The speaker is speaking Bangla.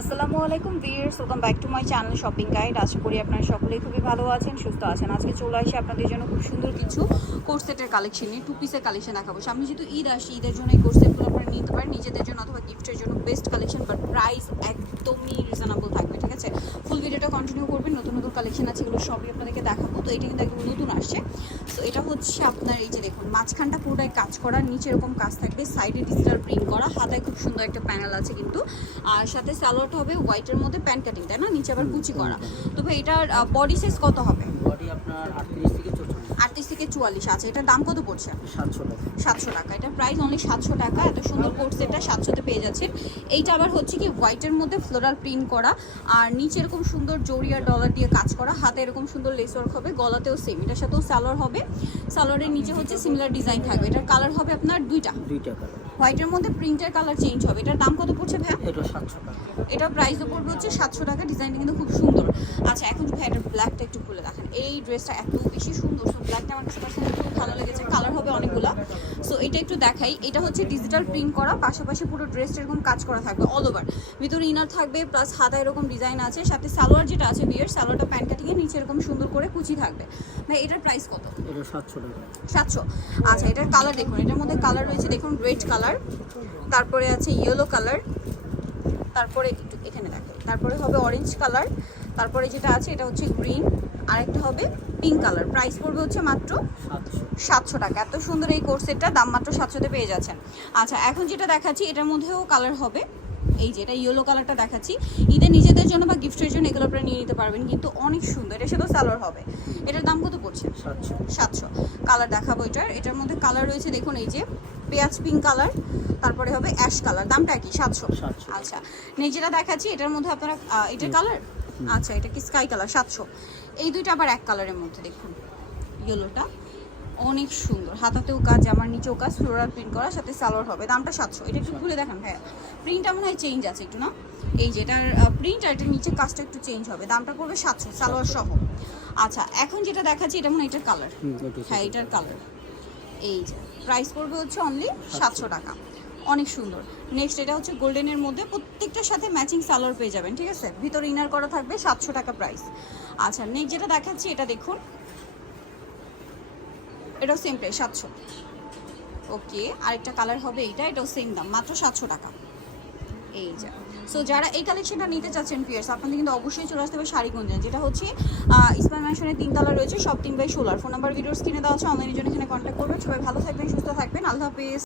আসসালামু আলাইকুম viewers welcome back to my channel shopping guide. আশা করি আপনারা সকলেই খুবই ভালো আছেন, সুস্থ আছেন। আজকে চলে আসি আপনাদের জন্য খুব সুন্দর কিছু কোর্সেটের কালেকশন নিয়ে টু পিসের কালেকশন দেখাবো। সামনে যেহেতু ঈদ আসি, ঈদের জন্য এই কোর্সেটগুলো আপনারা নিতে পারেন। নিজেদের জন্য অথবা গিফটের জন্য বেস্ট কালেকশন বাট প্রাইস একদমই রিজনেবল থাকবে, ঠিক আছে? ভিডিওটা কন্টিনিউ করবেন নতুন নতুন কালেকশন আছে এগুলো সবই আপনাদেরকে দেখাবো। তো এটা কিন্তু একদম নতুন আসছে। তো এটা হচ্ছে আপনার এই যে দেখুন মাঝখানটা পুরোটাই কাজ করা নিচে এরকম কাজ থাকবে সাইডে ডিজিটাল প্রিন্ট করা হাতায় খুব সুন্দর একটা প্যানেল আছে কিন্তু। আর সাথে স্যালোয়ারটা হবে হোয়াইটের মধ্যে প্যান্ট কাটিং তাই না? নিচে আবার কুচি করা। তো ভাই এটার বডি সাইজ কত হবে? বডি আপনার আটত্রিশ থেকে চৌচল্লিশ। আটত্রিশ থেকে চুয়াল্লিশ আছে। এটার দাম কত পড়ছে? সাতশো টাকা। এটা প্রাইস অনলি সাতশো টাকা। এত সুন্দর কোর্স এটা সাতশোতে পেয়ে যাচ্ছেন। এইটা আবার হচ্ছে কি হোয়াইটের মধ্যে ফ্লোরাল প্রিন্ট করা। আর নিচে এরকম সুন্দর জড়িয়া ডলার দিয়ে কাজ করা। হাতে এরকম সুন্দর লেস ওয়ার্ক হবে গলাতেও সেম এটার সাথেও সালোয়ার হবে। সালোয়ারের নিচে হচ্ছে সিমিলার ডিজাইন থাকবে। এটার কালার হবে আপনার দুইটা। দুইটা কালার হোয়াইটের মধ্যে প্রিন্টের কালার চেঞ্জ হবে। এটার দাম কত পড়ছে ভাই? এটা সাতশো টাকা। এটা প্রাইসও পড়বে হচ্ছে সাতশো টাকা। ডিজাইনটা কিন্তু খুব সুন্দর। আচ্ছা এখন ভাই এটার ব্ল্যাকটা একটু খুলে দেখেন। এই ড্রেসটা এত বেশি সুন্দর। সো ব্ল্যাকটা আমার কাছে পার্সোনালি খুব ভালো লেগেছে। কালার হবে অনেকগুলা। সো এটা একটু দেখাই। এটা হচ্ছে ডিজিটাল প্রিন্ট করা। পাশাপাশি পুরো ড্রেসটা এরকম কাজ করা থাকবে অল ওভার ভিতরে ইনার থাকবে প্লাস হাতা এরকম ডিজাইন আছে। সাথে সালোয়ার যেটা আছে বিয়ের সালোয়ারটা প্যান্ট কাটিংয়ে নিচে এরকম সুন্দর করে কুচি থাকবে। ভাই এটার প্রাইস কত? এটা সাতশো টাকা। সাতশো। আচ্ছা এটার কালার দেখুন। এটার মধ্যে কালার রয়েছে দেখুন রেড কালার তারপরে আছে ইয়েলো কালার। তারপরে একটু এখানে দেখাই তারপরে হবে অরেঞ্জ কালার। তারপরে যেটা আছে, এটা হচ্ছে গ্রিন আরেকটা হবে পিঙ্ক কালার। প্রাইস পড়বে হচ্ছে মাত্র সাতশো টাকা। এত সুন্দর এই কোর্সেরটা দাম মাত্র সাতশোতে পেয়ে যাচ্ছেন। আচ্ছা এখন যেটা দেখাচ্ছি, এটার মধ্যেও কালার হবে। এই যে এটা ইয়েলো কালারটা দেখাচ্ছি ঈদের নিজেদের জন্য বা গিফটের জন্য এগুলো আপনারা নিয়ে নিতে পারবেন কিন্তু অনেক সুন্দর। এটার সাথেও সালোয়ার হবে। এটার দাম কত পড়ছে? সাতশো। সাতশো। কালার দেখাবো এটার। এটার মধ্যে কালার রয়েছে দেখুন এই যে পেঁয়াজ পিঙ্ক কালার তারপরে হবে অ্যাশ কালার দামটা কি? সাতশো। আচ্ছা। নেই যেটা দেখাচ্ছি এটার মধ্যে আপনারা এটার কালার আচ্ছা এটা কি স্কাই কালার সাতশো। এই দুইটা আবার এক কালারের মধ্যে দেখুন। ইয়েলোটা অনেক সুন্দর। হাতাতেও কাজ আমার নিচেও কাজ ফ্লোরাল প্রিন্ট করার সাথে সালোয়ার হবে। দামটা সাতশো। এটা একটু খুলে দেখান ভাইয়া। প্রিন্টটা মনে হয় চেঞ্জ আছে একটু না? এই যে এটার প্রিন্ট আর এটার নিচে কাজটা একটু চেঞ্জ হবে। দামটা পড়বে সাতশো সালোয়ার সহ। আচ্ছা এখন যেটা দেখাচ্ছি এটা মনে হয় এটার কালার হ্যাঁ এটার কালার এই যে প্রাইস পড়বে হচ্ছে অনলি সাতশো টাকা। অনেক সুন্দর। নেক্সট এটা হচ্ছে গোল্ডেনের মধ্যে প্রত্যেকটার সাথে ম্যাচিং সালোয়ার পেয়ে যাবেন ঠিক আছে? ভিতরে ইনার করা থাকবে সাতশো টাকা প্রাইস আচ্ছা নেক্সট যেটা দেখাচ্ছি এটা দেখুন। এটাও সেম প্রাইস সাতশো। ওকে আরেকটা কালার হবে এইটা, এটাও সেম দাম, মাত্র সাতশো টাকা। এই যা। সো যারা এই কালেকশনটা নিতে চাচ্ছেন পিয়ার্স আপনাদের কিন্তু অবশ্যই চলে আসতে হবে শাড়িগঞ্জে যেটা হচ্ছে ইসমান ম্যানশনের তিনতলা রয়েছে সব তিন বাই ষোলার ফোন নাম্বার ভিডিওস কিনে দেওয়া আছে অনলাইনের জন্য এখানে কন্ট্যাক্ট করবেন। সবাই ভালো থাকবেন, সুস্থ থাকবেন। আল্লাহ হাফিজ।